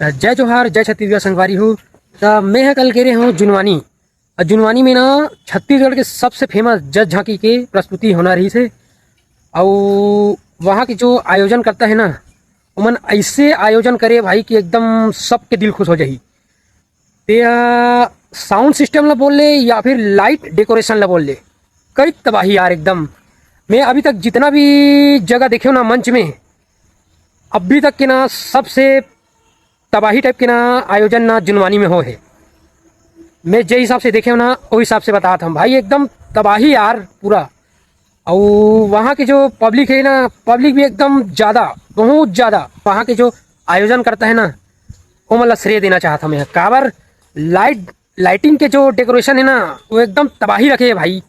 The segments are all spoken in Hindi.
जय जोहार, जय छत्तीसगढ़ संगवारी हो। मैं है कल कह रहे हूँ जुनवानी। जुनवानी में ना छत्तीसगढ़ के सबसे फेमस जज झांकी के प्रस्तुति होना रही से। और वहाँ के जो आयोजन करता है ना, उमन ऐसे आयोजन करे भाई कि एकदम सबके दिल खुश हो जाही। ते साउंड सिस्टम ला बोल ले या फिर लाइट डेकोरेशन ला बोल ले, कई तबाही यार एकदम। मैं अभी तक जितना भी जगह देखे ना मंच में, अभी तक के ना सबसे तबाही टाइप के ना आयोजन ना जुनवानी में हो है। मैं जे हिसाब से देखे ना वो हिसाब से बताता हूँ भाई, एकदम तबाही यार पूरा। और वहाँ के जो पब्लिक है ना, पब्लिक भी एकदम ज़्यादा, बहुत ज़्यादा वहाँ के जो आयोजन करता है ना, वो मतलब श्रेय देना चाहता हूँ मैं। काबर लाइटिंग के जो डेकोरेशन है ना, वो एकदम तबाही रखे है भाई,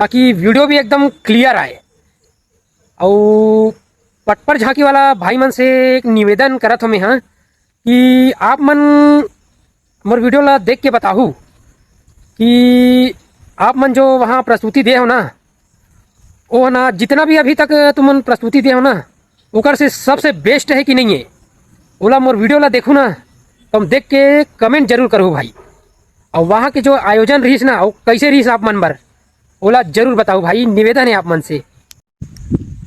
ताकि वीडियो भी एकदम क्लियर आए। और पटपर झांकी वाला भाई मन से एक निवेदन करत हूँ मैं, हाँ, कि आप मन मोर वीडियो ला देख के बताहू कि आप मन जो वहाँ प्रस्तुति दे हो ना, वो ना जितना भी अभी तक तुम प्रस्तुति दे हो ना, ओकर से सबसे बेस्ट है कि नहीं है। ओला मोर वीडियो ला देखू ना, तुम देख के कमेंट जरूर करो भाई। और वहाँ के जो आयोजन रहीस ना, वो कैसे रहीस आप मन बर, ओला जरूर बताओ भाई, निवेदन है आप मन से।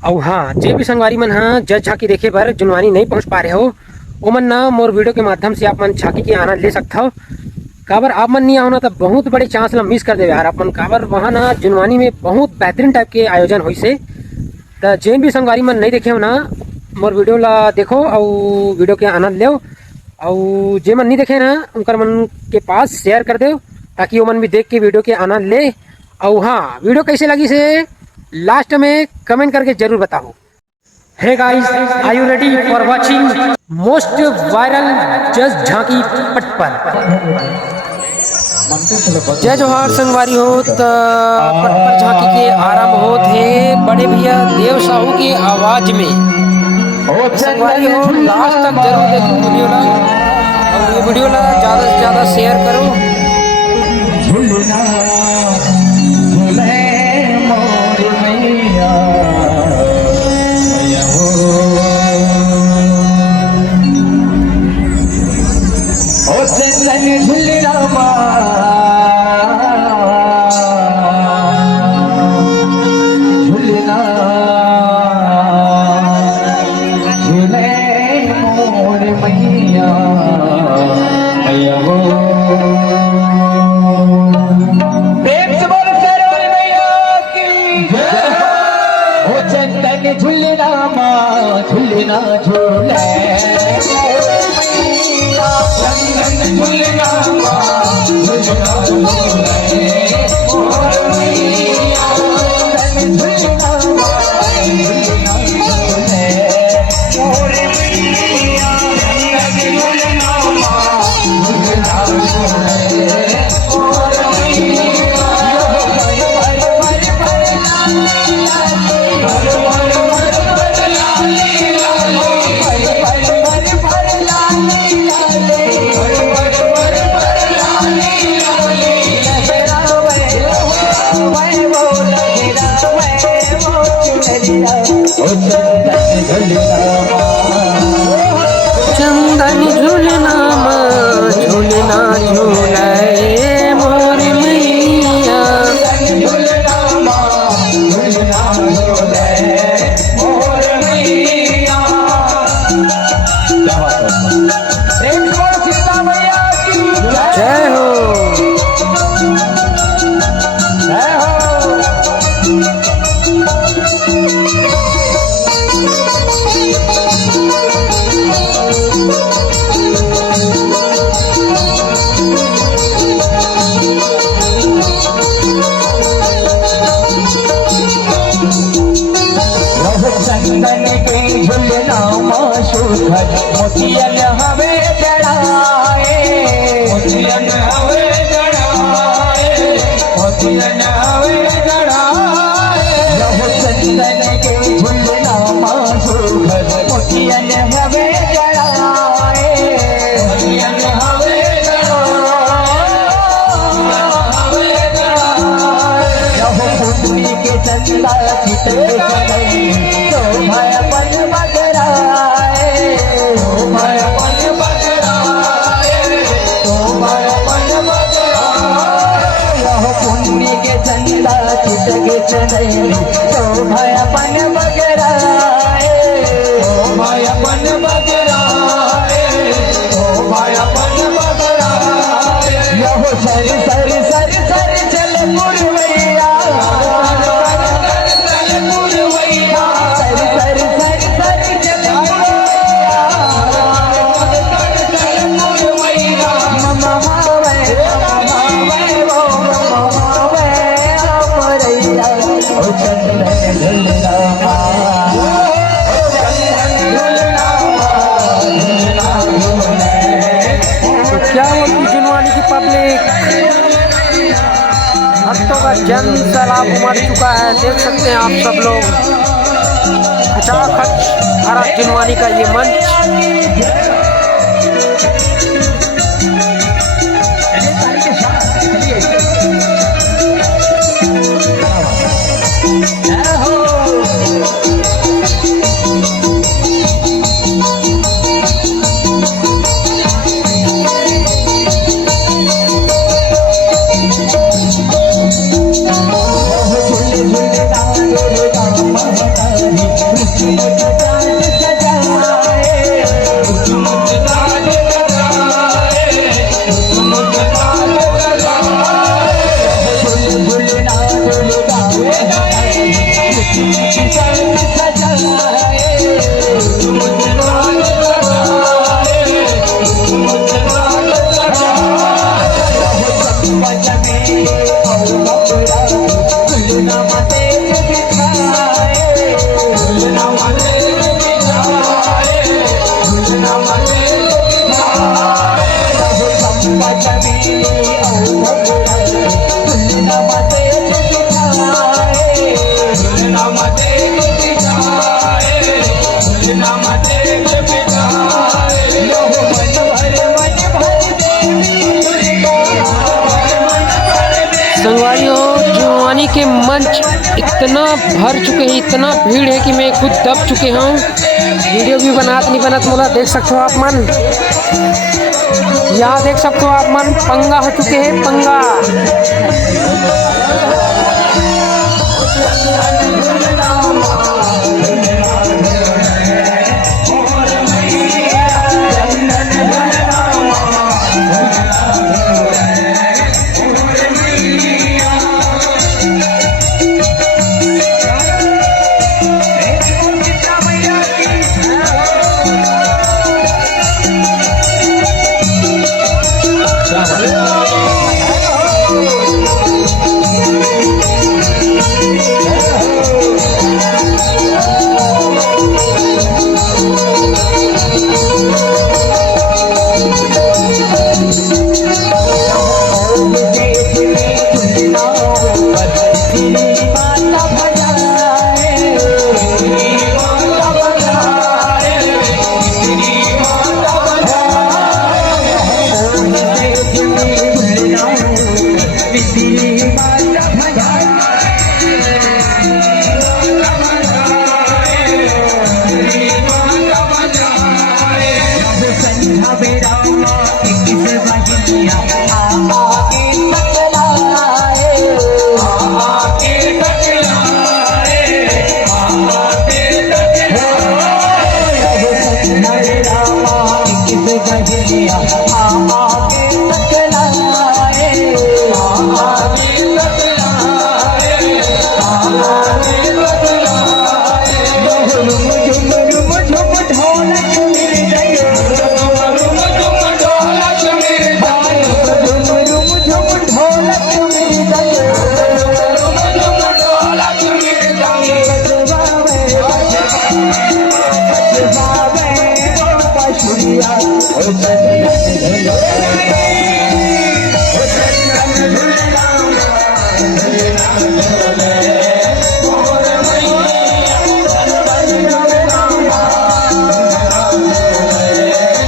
और हाँ, जे भी संगवारी मन हाँ जज झांकी देखे बर जुनवानी नहीं पहुँच पा रहे हो, ओमन ना मोर वीडियो के माध्यम से आप मन झांकी के आनंद ले सकता हो। काबर आप मन नहीं आओ ना, तो बहुत बड़े चांस ला मिस कर देवे यार आप मन। काबर वहाँ ना जुनवानी में बहुत बेहतरीन टाइप के आयोजन हुई से। तो जेन भी संगवारी मन नहीं देखे हो ना, मोर वीडियो ला देखो और वीडियो के आनंद ले। और जे मन नहीं देखे ना, उनकर मन के पास शेयर कर दो, ताकि वो मन भी देख के वीडियो के आनंद ले। और हाँ, वीडियो कैसे लगी से लास्ट में कमेंट करके जरूर बताओ। Hey guys, are you ready for watching most viral जज झांकी पटपर? जय जोहार संगवारी हो। पटपर झांकी के आरंभ होत है बड़े भैया देव साहू की आवाज में। संगवारी हो, लास्ट तक जरूर देखो वीडियो ला, और ये वीडियो ला ज़्यादा से ज़्यादा शेयर करो। झूलना झूले झूलना चंदन झूलना झूलना झूले मोर मैया। जय हो। चंदन के झुलना माशुखर मोतियन हवे जड़ाए, मोतियन हवे जड़ाए, मोतियन हवे जड़ाए। चंदन के झुलना माशुखर मोतियन हवे जड़ाए, मोतियन हवे जड़ाए। पुत्री के चंदा चिते तो भाई अपन बगराए, तो भाई अपन बगराए। चलैली शोभा अपन बगराए शोभा अपन बगराए शोभा अपन बगराए यहो सर सर सर सर चल पुरवैया चल पुरवैया सर सर सर सर चल पुरवैया ममा हावे वो ममा हावे अमरैया ओ चंदन झुलनामा तो क्या बोलती जुनवानी की पब्लिक, भक्तों का जन सैलाब उमड़ चुका है। देख सकते हैं आप सब लोग, खचाखच भरा जुनवानी का ये मंच। संगवारियों, जुनवानी के मंच इतना भर चुके हैं, इतना भीड़ है कि मैं खुद दब चुके हूँ। वीडियो भी बनात नहीं बनत मोला। देख सकते हो आप मन, यहाँ देख सकते हो आप मन, पंगा हो चुके हैं पंगा।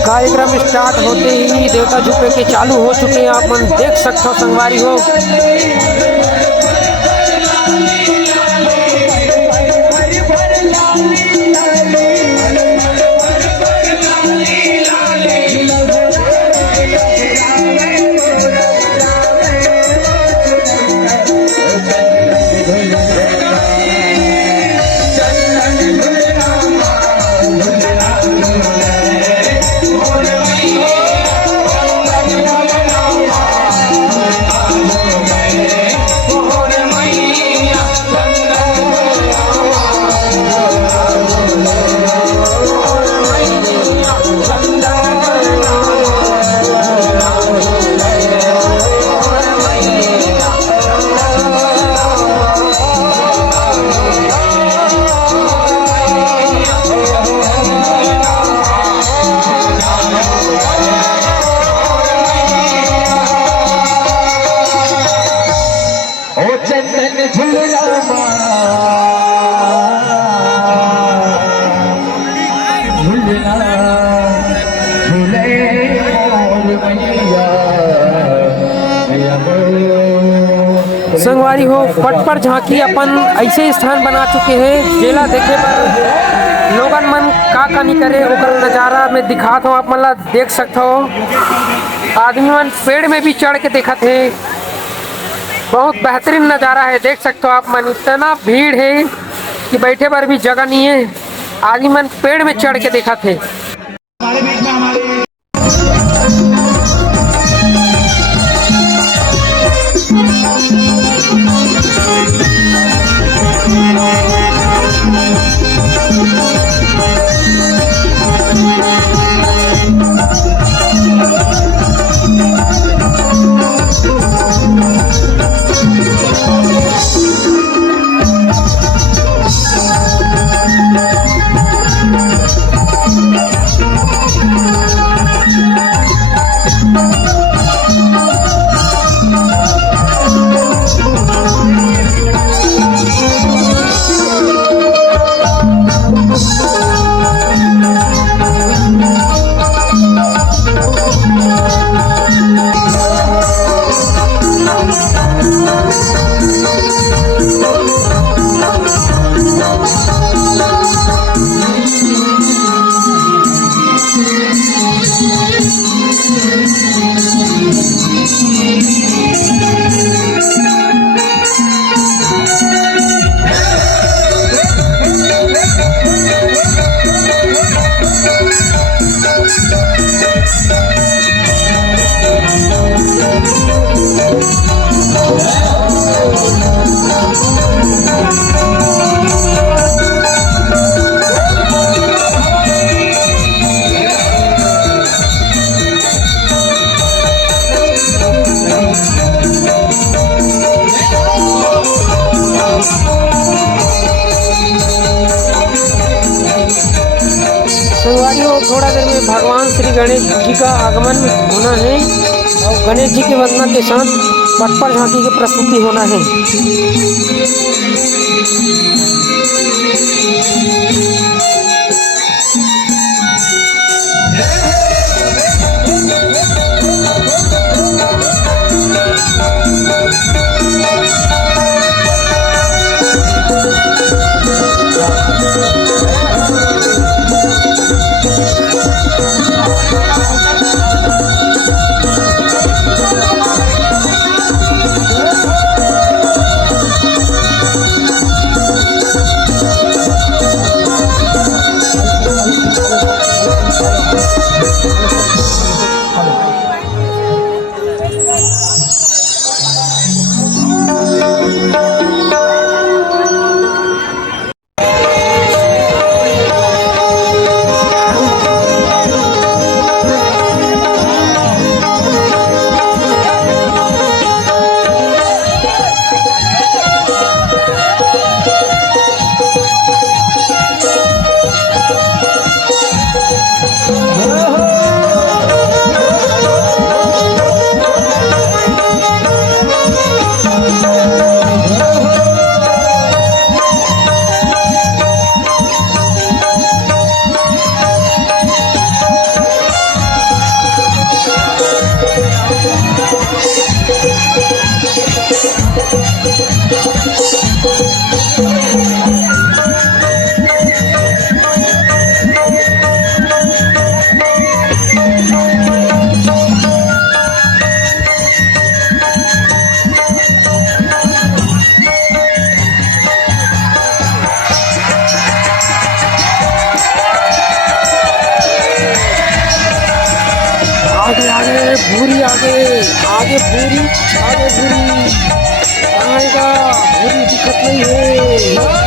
कार्यक्रम स्टार्ट होते ही देवता झुके के चालू हो चुके हैं। आप मन देख सकते हो संगवारी हो। संगवारी हो पटपर झांकी अपन ऐसे स्थान बना चुके हैं जेला देखे पर लोगन मन का नहीं करे ओकर नज़ारा में दिखात हो। आप मन ला देख सकते हो आदमी मन पेड़ में भी चढ़ के देखत है। बहुत बेहतरीन नज़ारा है, देख सकते हो आप मन। इतना भीड़ है कि बैठे पर भी जगह नहीं है, आदमी मन पेड़ में चढ़ के देखत है। हमारे बीच में हमारे संगवारियों थोड़ा देर में भगवान श्री गणेश जी का आगमन होना है और गणेश जी की वंदना के साथ पटपर झांकी की प्रस्तुति होना है। आगे आगे भूरी आगे आगे भूरी आगे भूरी आएगा भूरी दिक्कत नहीं है।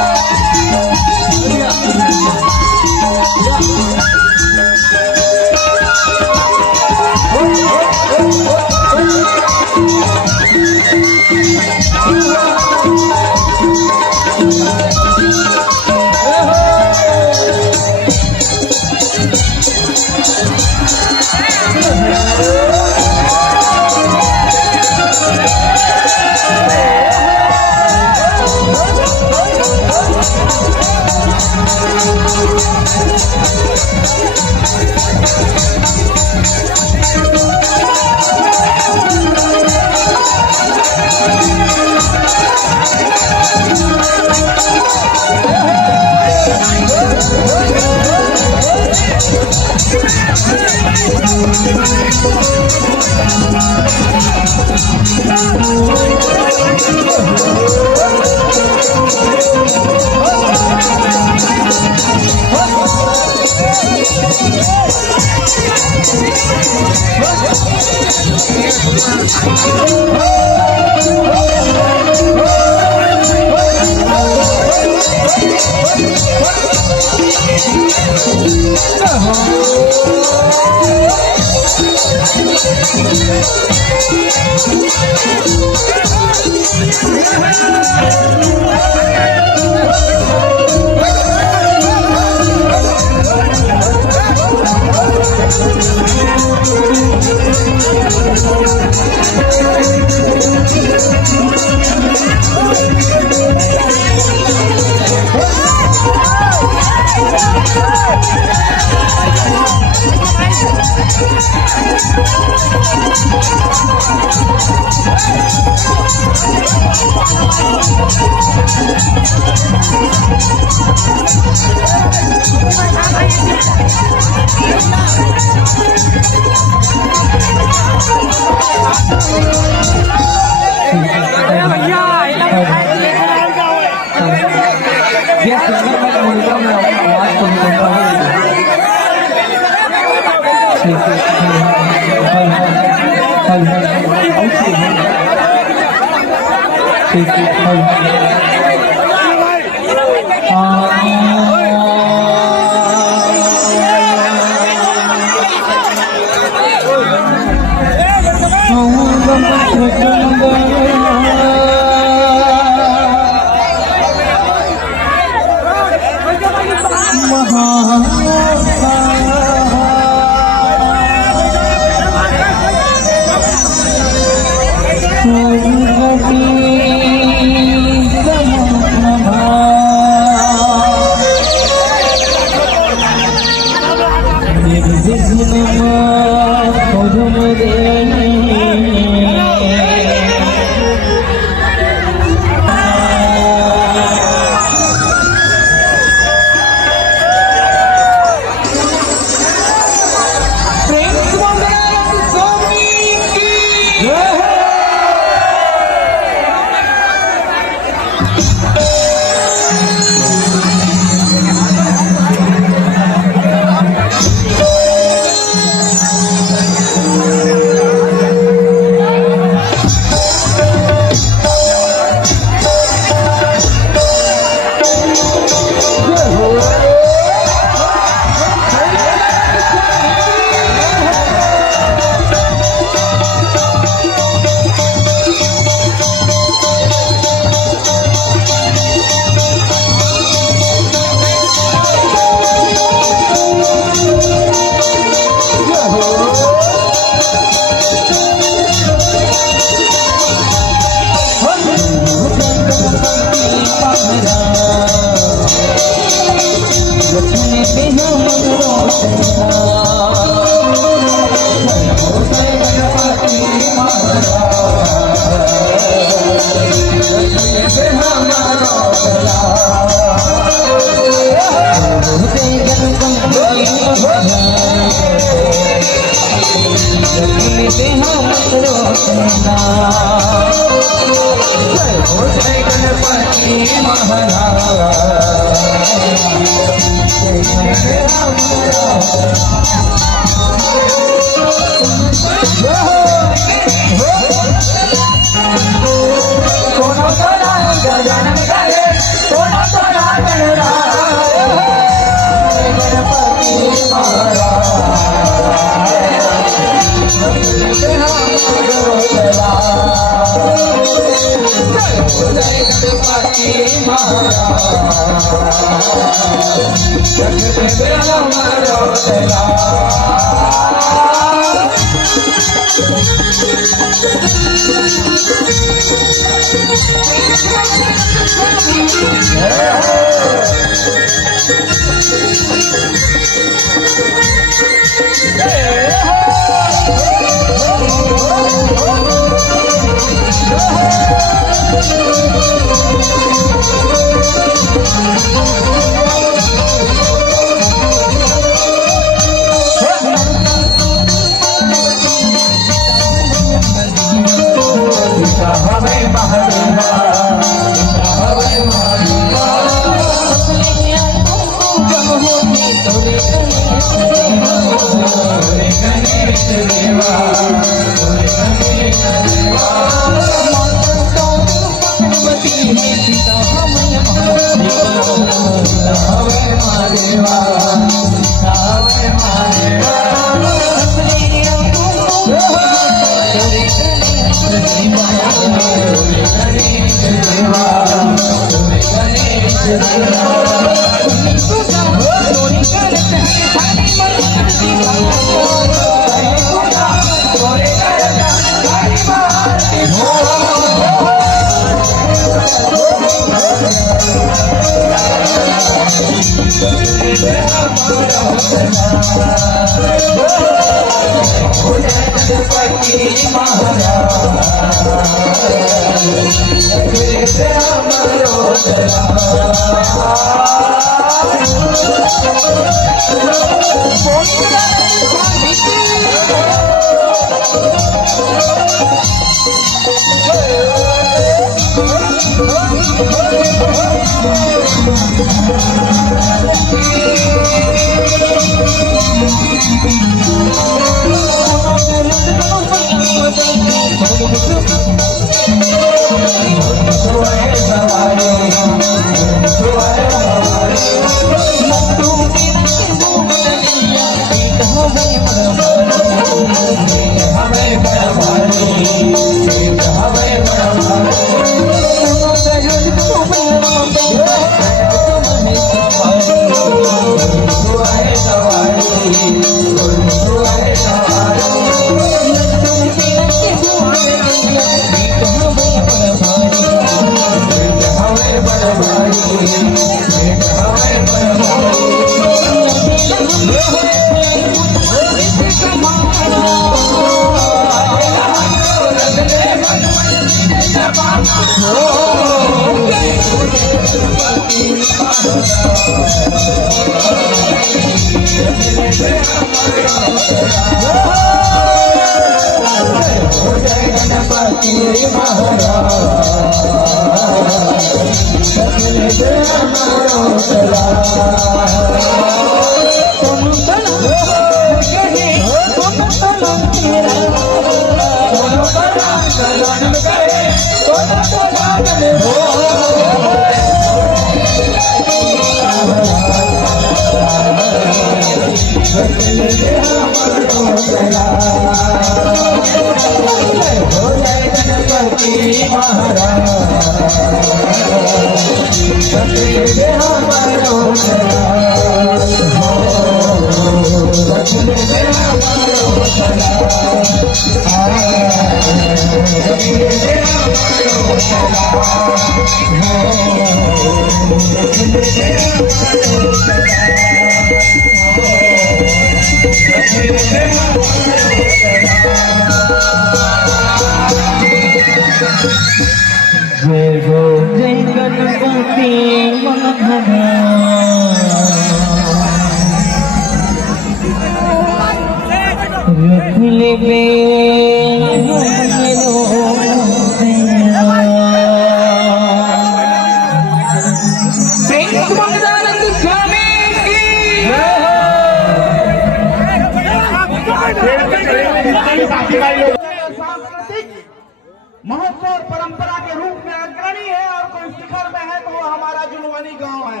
महोत्सव और परंपरा के रूप में अग्रणी है और कोई शिखर में है तो वो हमारा जुनवानी गांव है।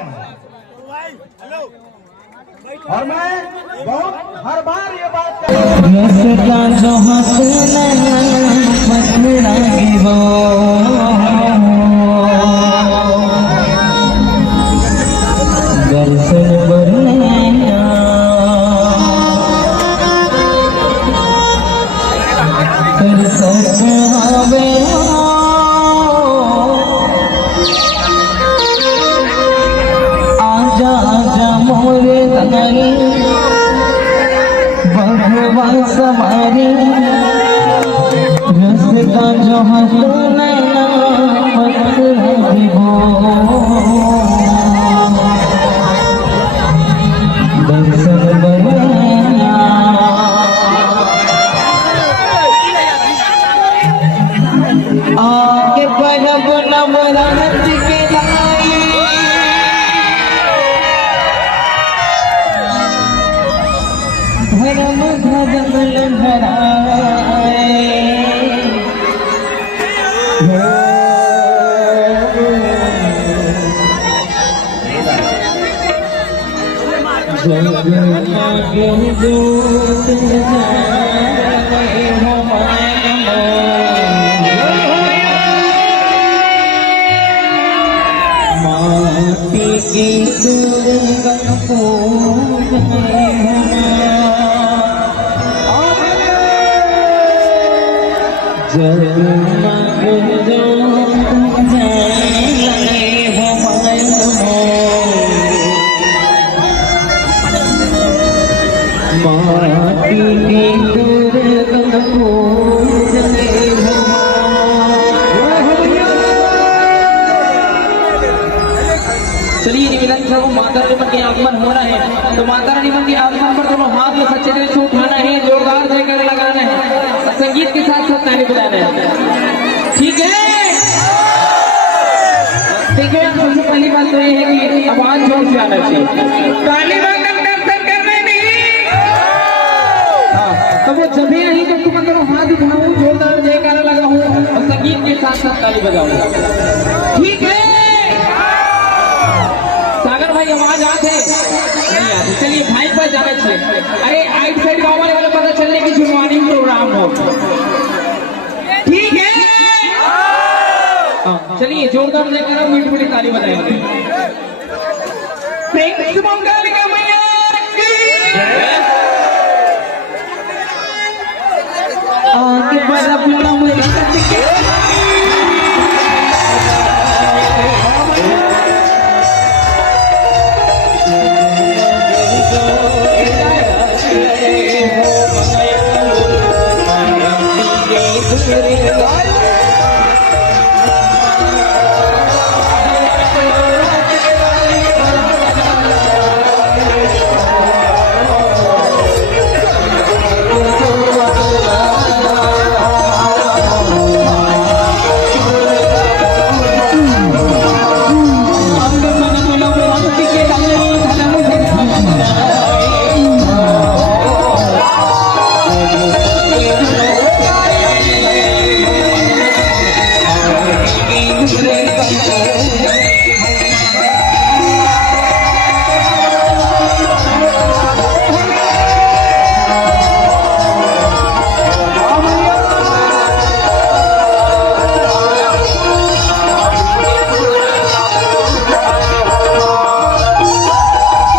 और मैं बहुत हर बार ये बात भगवान सवारी रसदा जो हसनैना दर्शन बरैया आके परब नवरात के लाई धर्म धर्म लहराए जग जोत हमारे चलिए निवेदन है वो माता रानी के आगमन हो रहा है, तो माता रानी के आगमन पर दोनों हाथ में सच्चे दिल से उठाना है, जोरदार जयकार लगाना है, संगीत के साथ साथ ताली बजाना है। ठीक है, ठीक है। सबसे पहली बात तो ये है कि आवाज जोर से आना चाहिए। ताली बजाकर दर्शन करने नहीं, हाँ, तो वो जब ही नहीं जब तुम दोनों हाथ उठाऊं, जोरदार जयकार लगाऊं और संगीत के साथ साथ ताली बजाऊं। ठीक है सागर भाई, आवाज आते नहीं आती। चलिए भाई पर जाने चाहिए। अरे आइट साइड गाँव वाले पता चलने की जुनवानी प्रोग्राम हो। ठीक है, हाँ, चलिए जोरदार जयकार मीठी मीठी ताली बजाएंगे। मंगल का मैया आगे बढ़ अपना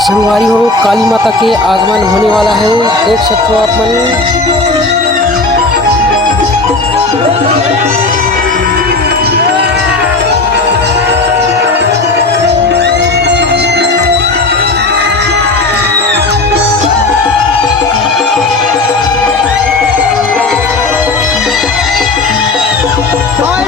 संगवारी हो, काली माता के आगमन होने वाला है। देख सकते हो आप मन। Oh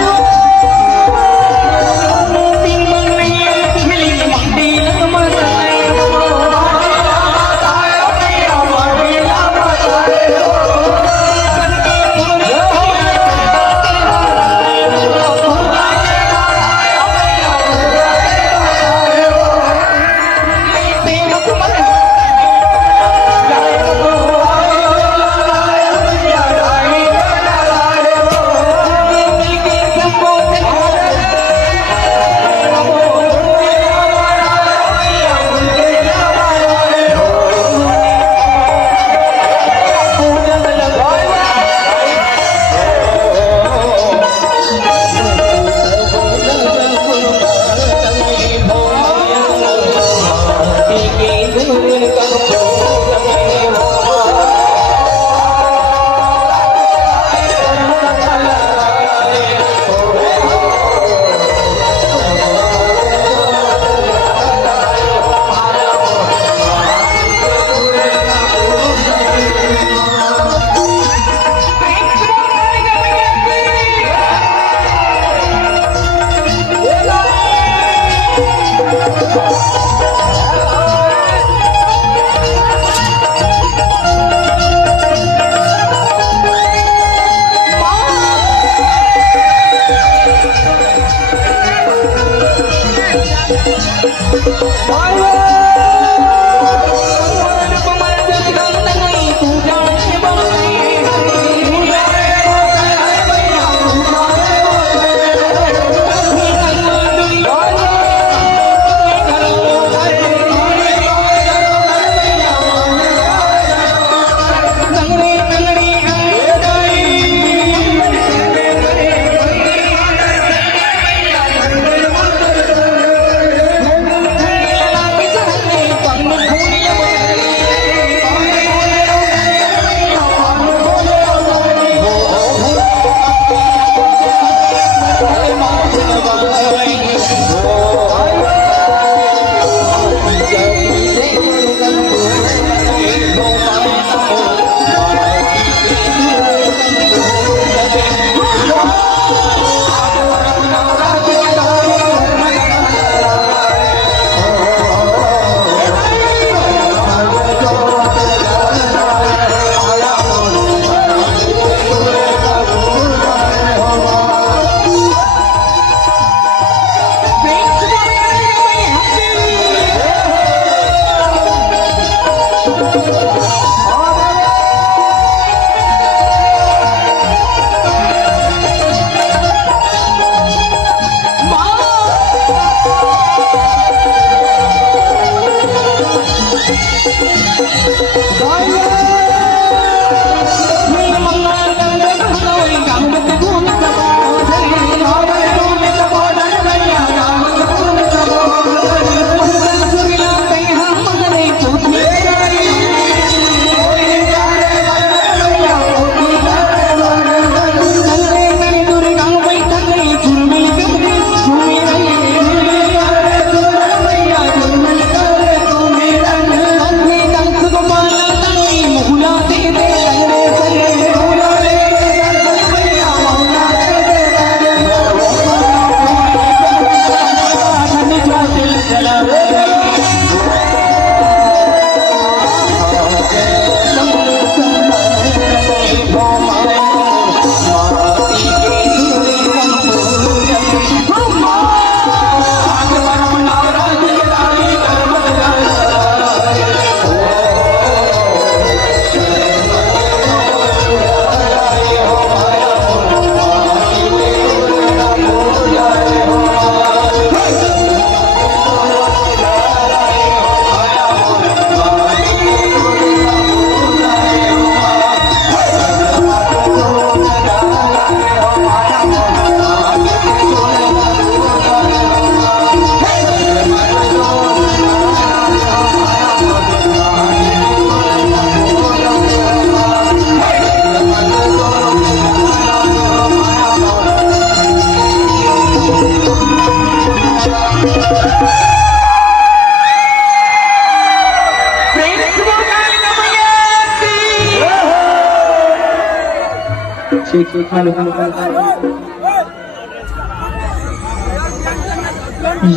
चालू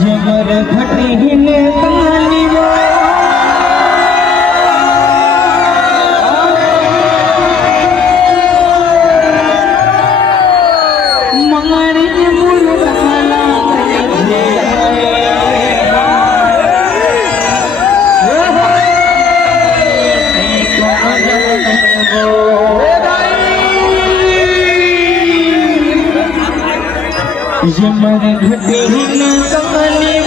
यमर घटी ने ताली यमर घटी ने ताली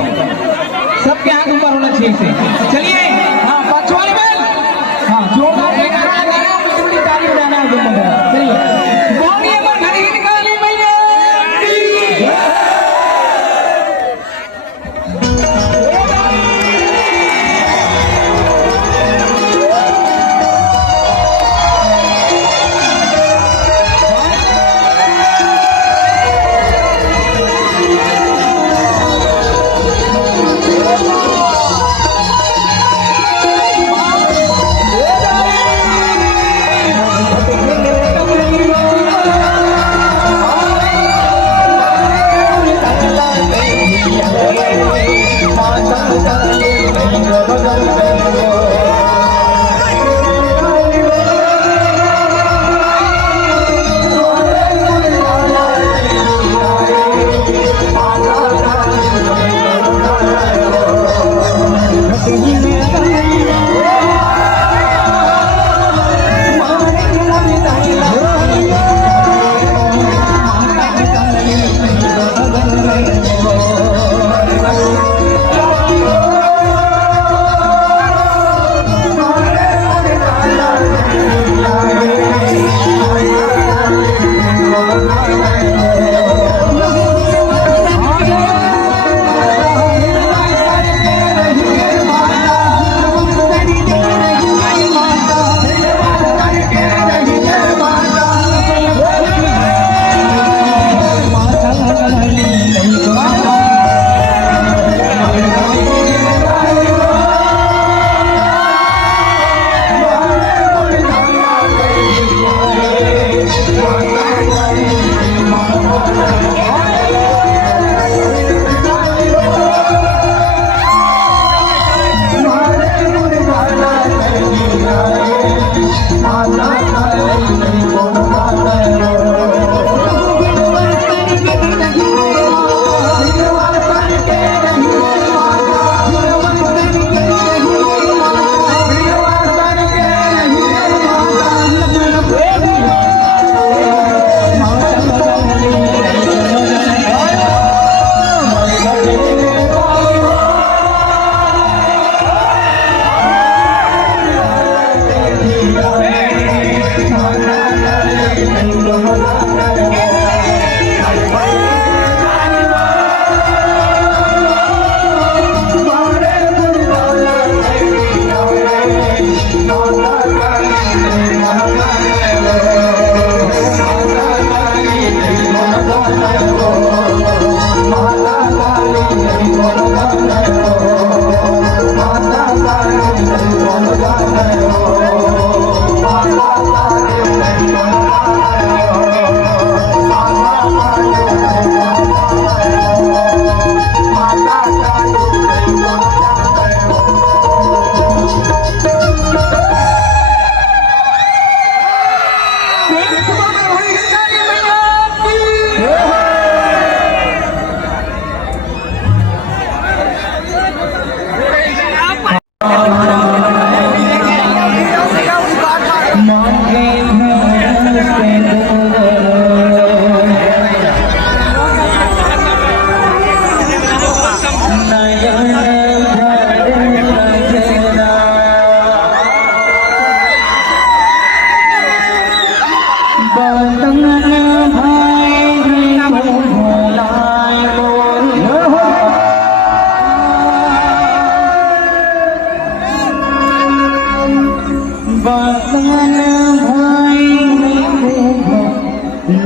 सबके हाथ ऊपर होना चाहिए से चलिए हाँ पांच वाली बैल हाँ जोरदार पूरी ताली बजाना है चलिए बोलिए मरघटी निकाली मैया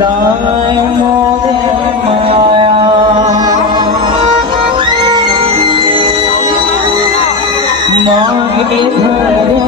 लाए मोरे माया मांगे घर पे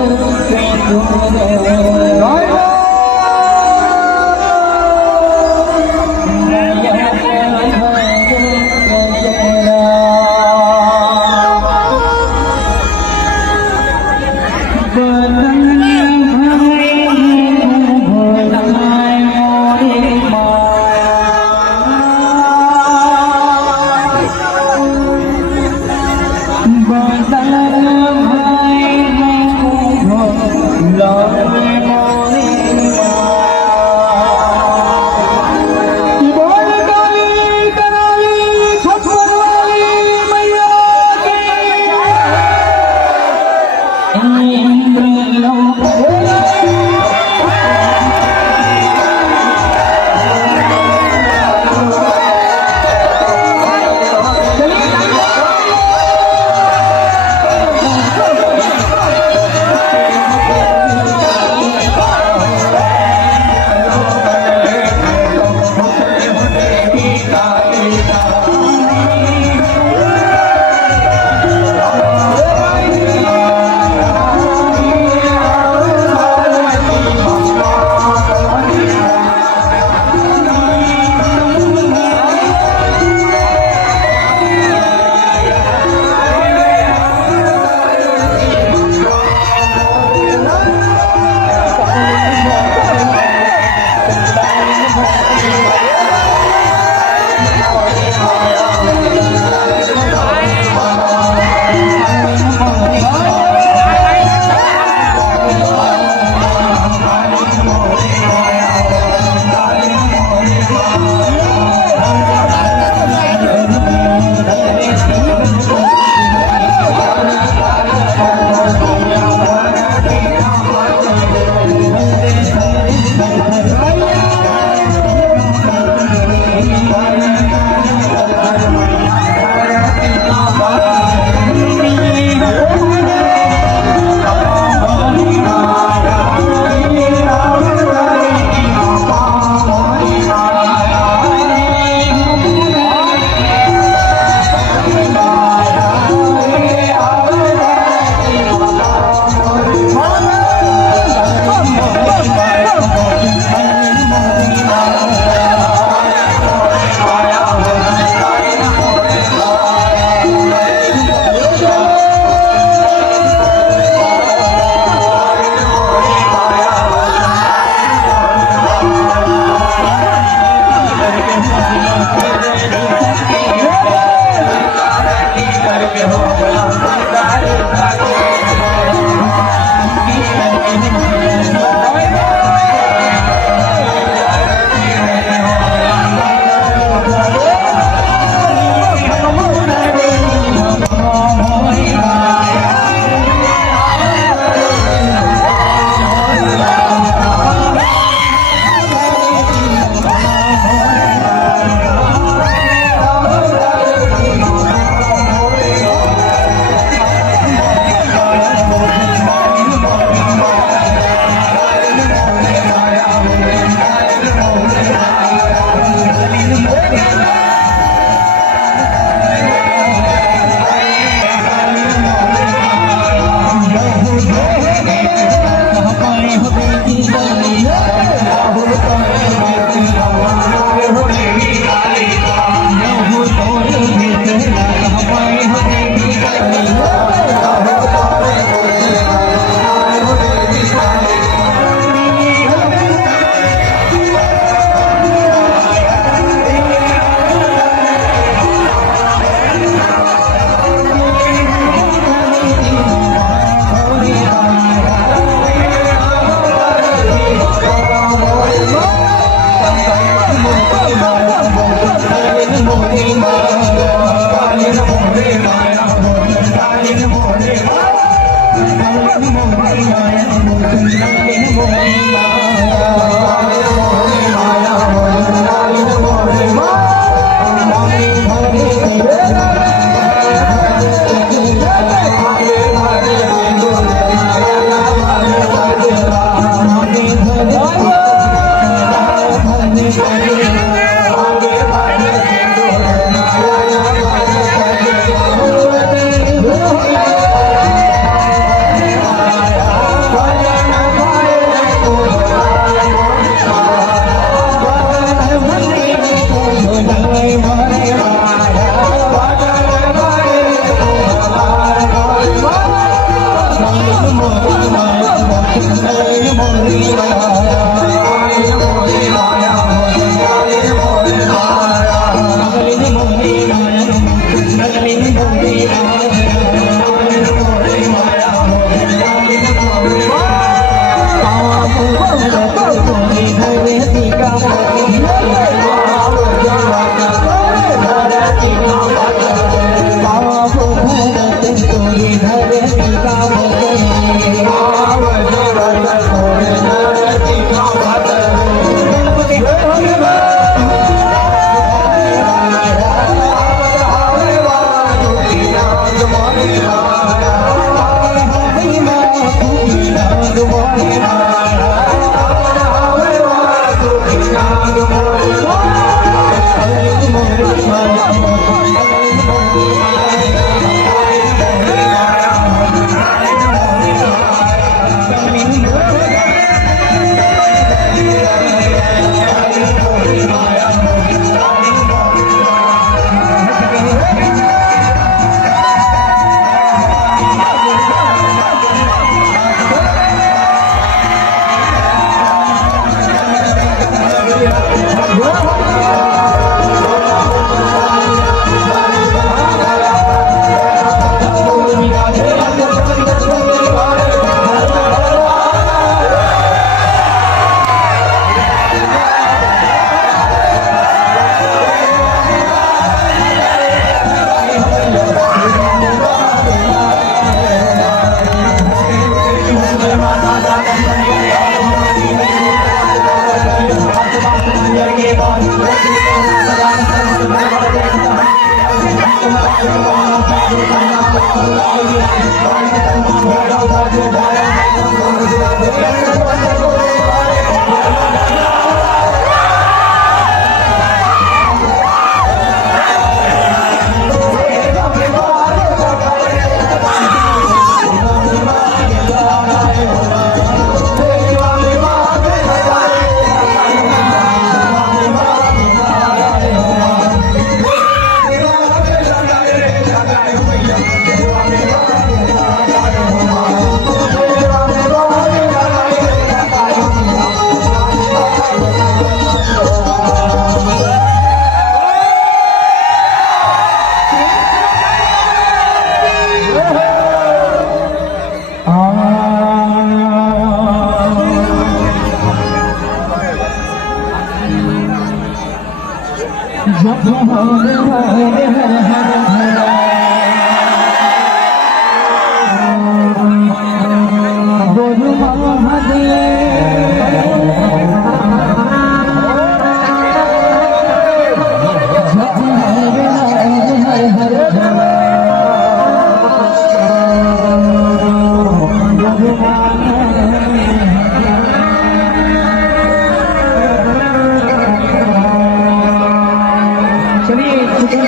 Thank you.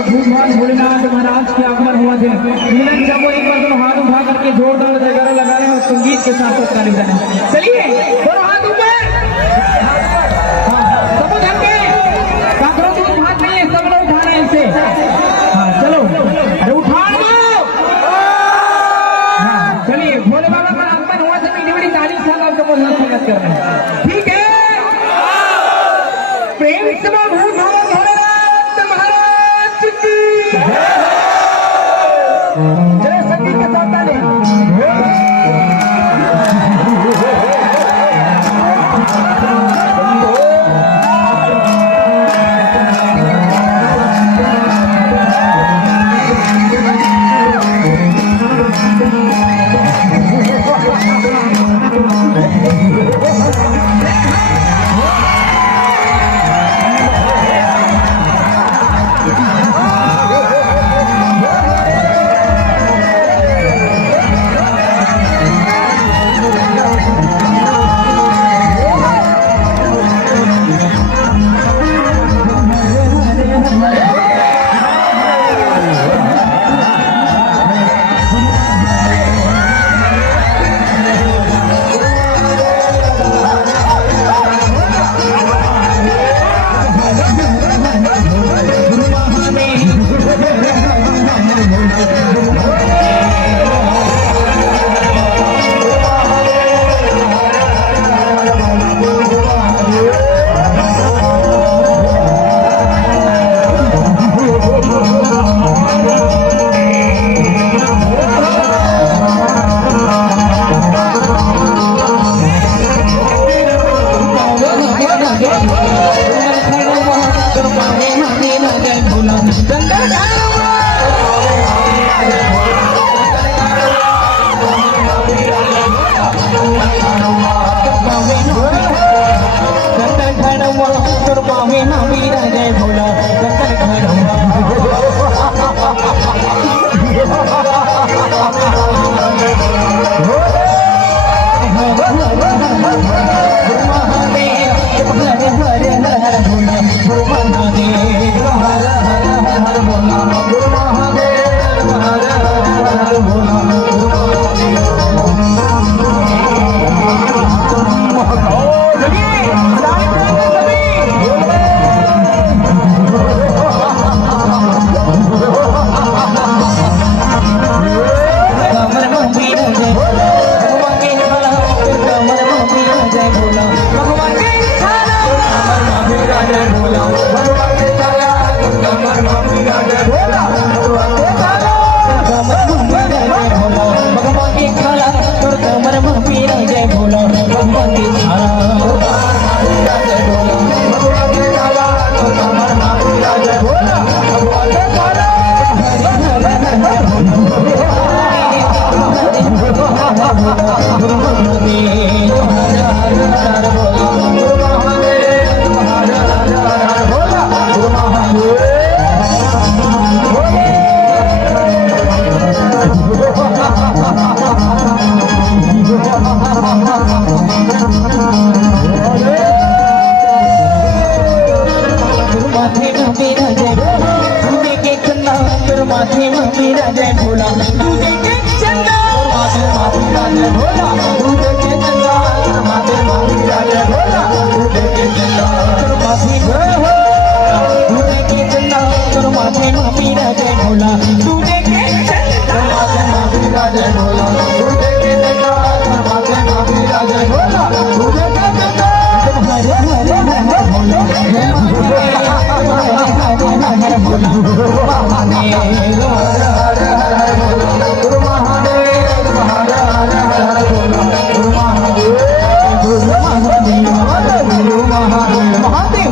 भगवान भोलेनाथ महाराज के आगमन हुआ थे। मिलन जब वो एक बार दोनों हाथ उठा करके जोरदार जयकारा लगा रहे हैं और संगीत के साथ ताली बजा रहे हैं। चलिए दोनों हाथ ऊपर, सब ढक के, काकरों को हाथ नहीं है, सब लोग उठा रहे हैं इसे। हाँ चलो, अरे उठा लो। हाँ चलिए, भोले बाबा का आगमन हुआ था, मीठी मीठी ताली साथ आपको बोलना स्वागत कर रहे हैं। ठीक है, प्रेम से भूत भोलेनाथ महाराज की जय। संगीत के साथ ताली।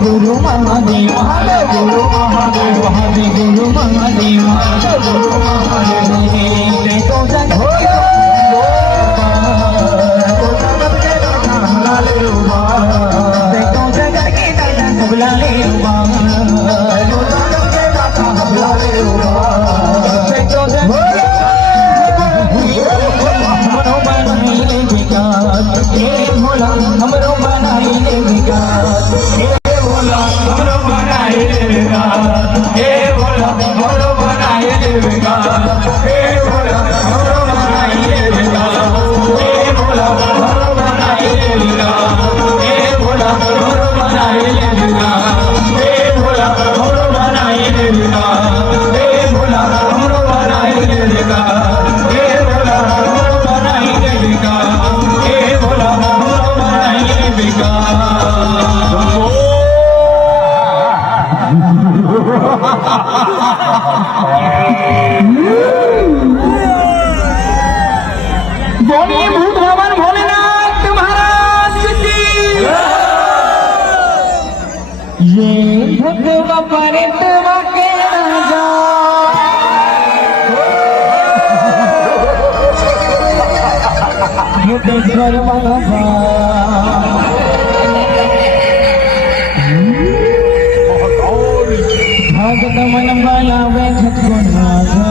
गुरु महादेव गुरु महादेव गुरु महादेव गुरु महादेव तो जग हो बुला ले हमरो बनाई ले विकास हे भोला हमरो बनाई ले विकास हे भोला हमरो बनाई ले विकास हे भोला हमरो बनाई ले विकास हे भोला हमरो बनाई ले विकास हे भोला हमरो बनाई ले विकास हे भोला हमरो बनाई ले विकास हे भोला हमरो बनाई ले विकास हे भोला हमरो बनाई ले विकास हे भोला हमरो बनाई ले विकास बोलिए भूत भवन भोलेनाथ महाराज की ये भगवा परितवा के राजा युद्धेश्वर बाबा भगत मन माया वे छतगुण राजा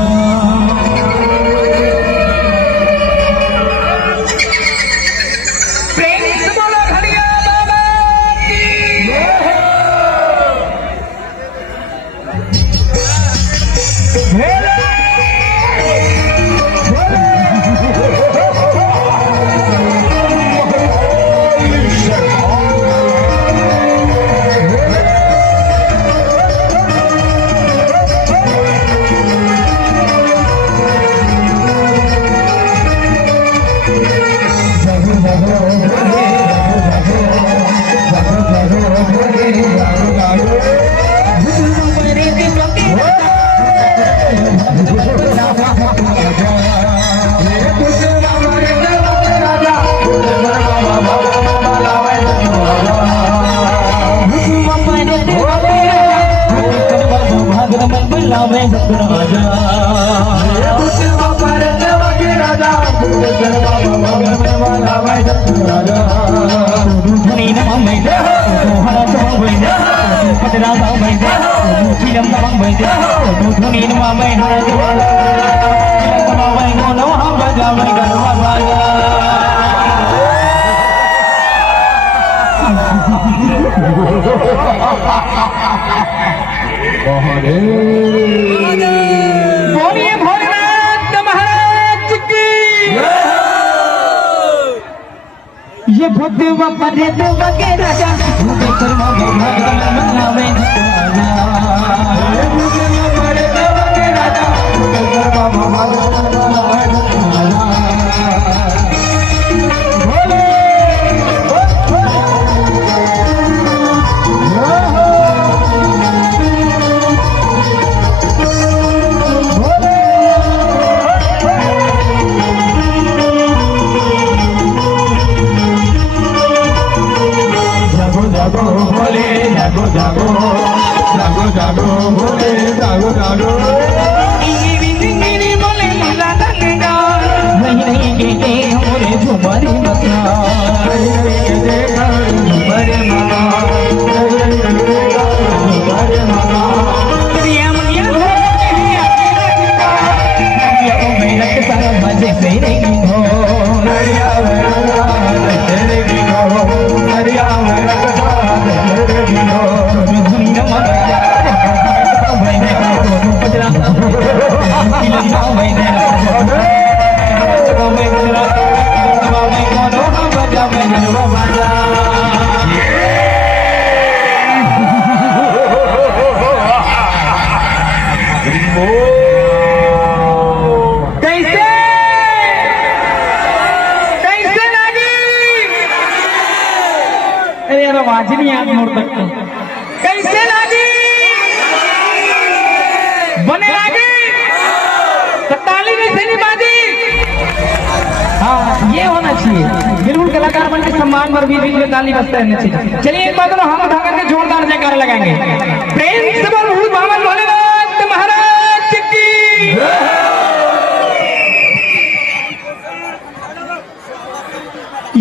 प्रेम से बोलो खड़िया बाबा की बोलिए भोलेनाथ महाराज की ये भगवा परितवा के राजा युद्धेश्वर बाबा मनावे वाजनी आग मोड़ तक कैसे लागी बने लागी 47 में से नहीं बाजी। हाँ ये होना चाहिए, बिल्कुल कलाकार बन के सम्मान पर भी बीच में ताली बजते रहना चाहिए। चलिए एक बार दोनों हाथ उठा करके जोरदार जयकारा लगाएंगे। प्रेम से बोल भूल बाबा भोलेनाथ महाराज की।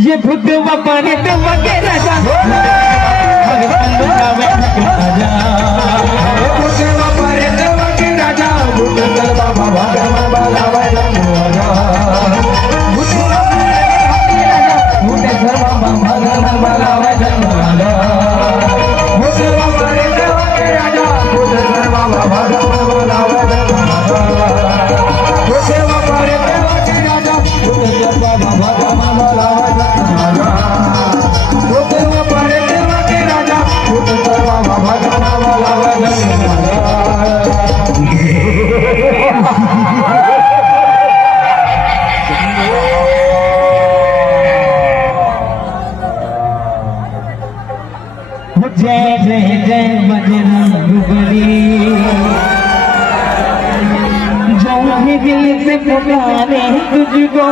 ये बुद्ध बाबा ने तो वगैरह जय जय जय बजरंगबली, जो भी दिल से पुकारे तुझको,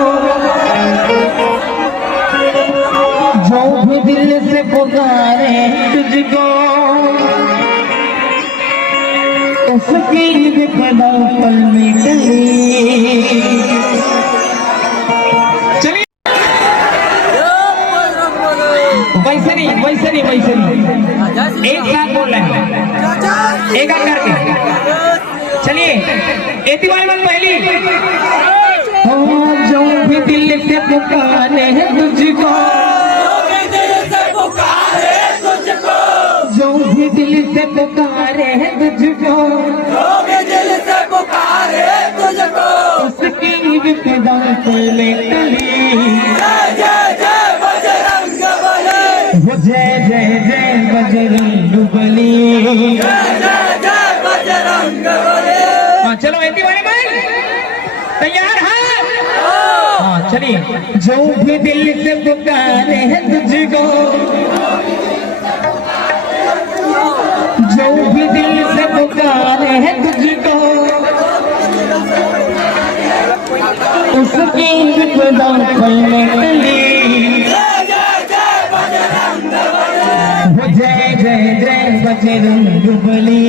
जो भी दिल से पुकारे तुझको, उसकी कदम पल में गली। वैसे नहीं वैसे नहीं वैसे नहीं, एक साथ बोल रहे हैं, एक आध करके। चलिए एती वाली बात पहली, जो भी दिल से पुकारे है तुझको, जो भी दिल से पुकारे है तुझको, उसकी विपदा पहले टली। जय जय जय बजरंगबली। हाँ चलो ऐसी वाली भाई तैयार है। हाँ चलिए, जो भी दिल से पुकारे है तुझको, जो भी दिल से पुकारे है तुझको, उसकी विपदा पहले टली। जय जय जय बजरंगबली।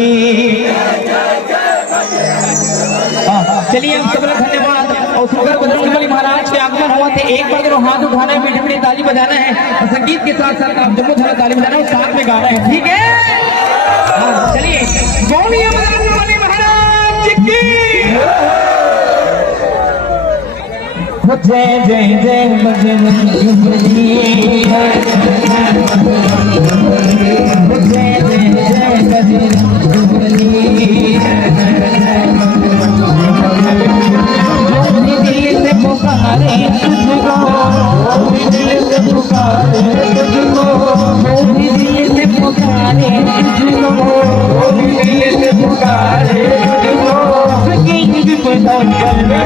चलिए हम सब लोग धन्यवाद। और सुगर बजरंगबली महाराज के आगमन हुआ थे, एक बार जरूर हाथ उठाना है, मीठी मीठी ताली बजाना है, और संगीत के साथ साथ आप दोनों थोड़ा ताली बजाना है और साथ में गाना है, ठीक है? हाँ चलिए, बोलिए बजरंगबली महाराज की। जय जय जय बजरंगबली। जय जय जय बजरंगबली। जो भी दिल से पुकारे तुझको, दिल से पुकारे तुझको, जो भी दिल से पुकारे तुझको, दिल से पुकारे तुझको, उसकी विपदा पहले।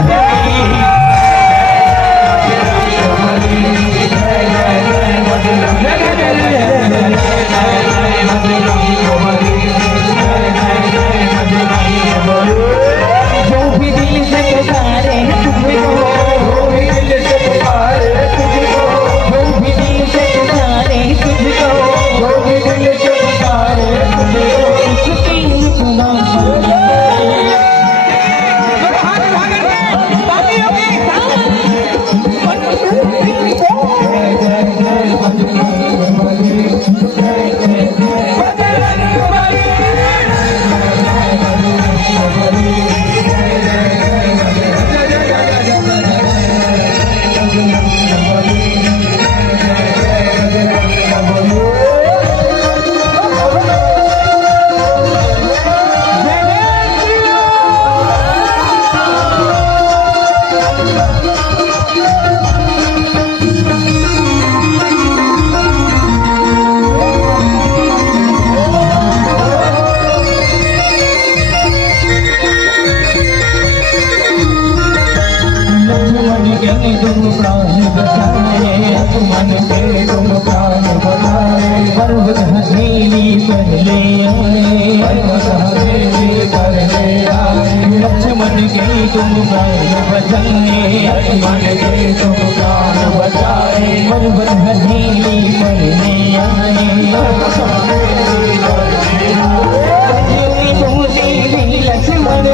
जो भी दिल से पुकारे तुझको, दिल से पुकारे तुझको, जो भी दिल से पुकारे तुझको, जो भी दिल से पुकारे तुझको, उसकी विपदा तुम प्राण बचाए, मन के तुम प्राण बचाए, पर्वत हथेली पहले आए, पर्वत हथेली पहले आए, लक्ष्मण के तुम प्राण बचाए, मन के तुम प्राण आए पर्वत हथेली पढ़ने आए लक्ष्मण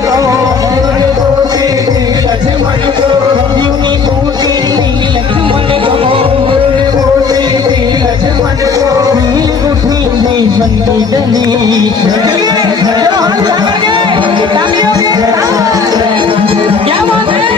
क्या बात है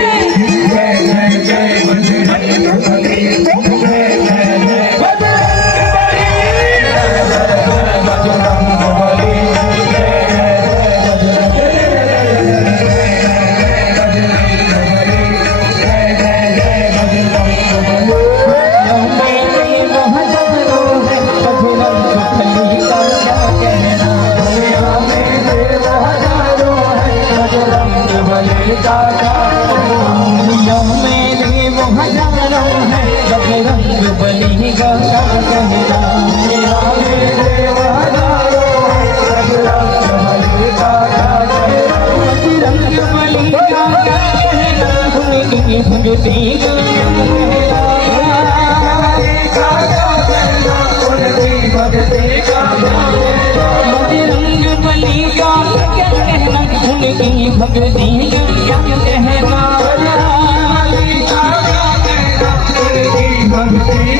भक्ति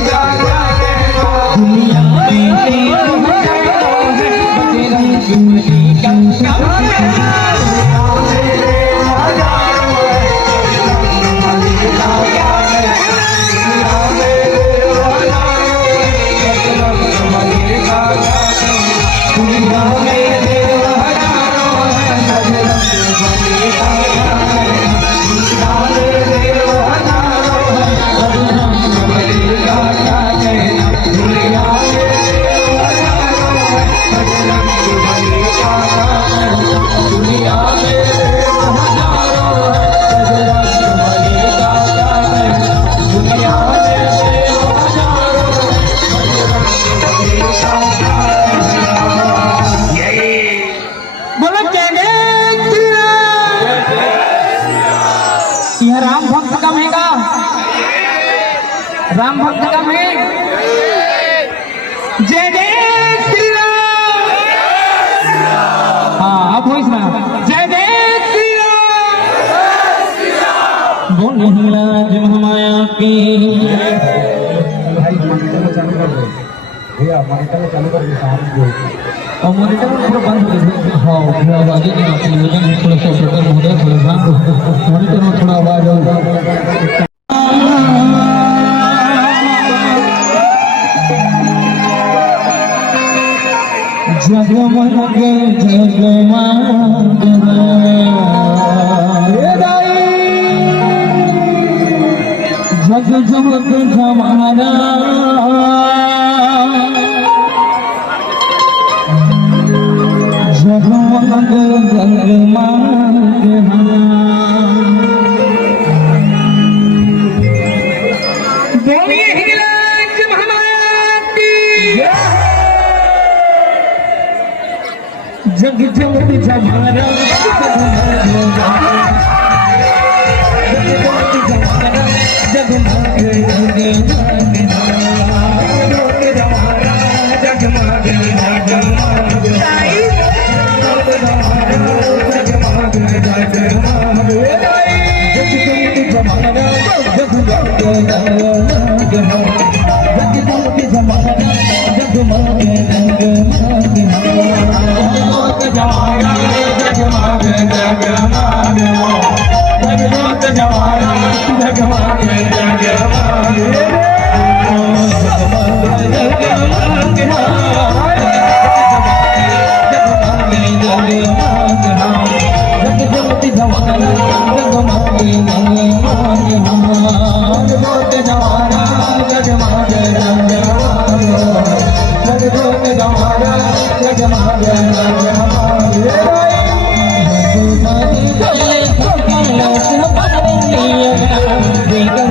क्या कहना दुनिया में यह राम भक्त कम है का राम भक्त कम है जय जय श्री राम हाँ अब हो इसमें जय जय श्री राम बोले राज माया की भैया मॉनिटर चालू कर सामने और मॉनिटर पूरा बंद हो गया हाँ थोड़ा आवाज नहीं आती मुझे थोड़ा सा प्रॉब्लम हो रहा है थोड़ा सा मॉनिटर में थोड़ा आवाज हो जगमग जग जमग जमाना जगमग बोलिए हिंगलाज महाराज की जग जमग जमाना जग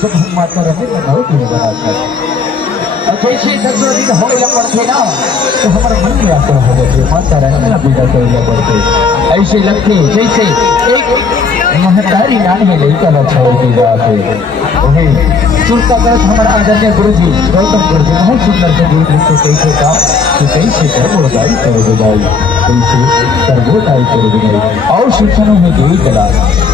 जब हम माता रानी का नाम क्यों बनाते जैसे सरस्वती हो या पढ़ते ना तो हमारे मन में आकर हो जाते माता रानी का पूजा कर पड़ते ऐसे लगते जैसे एक महतारी नानी लेकर छोड़ दी जाते वही सुनता करत हमारा आदरणीय गुरु जी गौतम गुरु जी बहुत सुंदर से गीत लिखते कैसे था कि कैसे सर्वोदाई कर बुझाई कैसे सर्वोदाई कर बुझाई और शिक्षणों में गई कला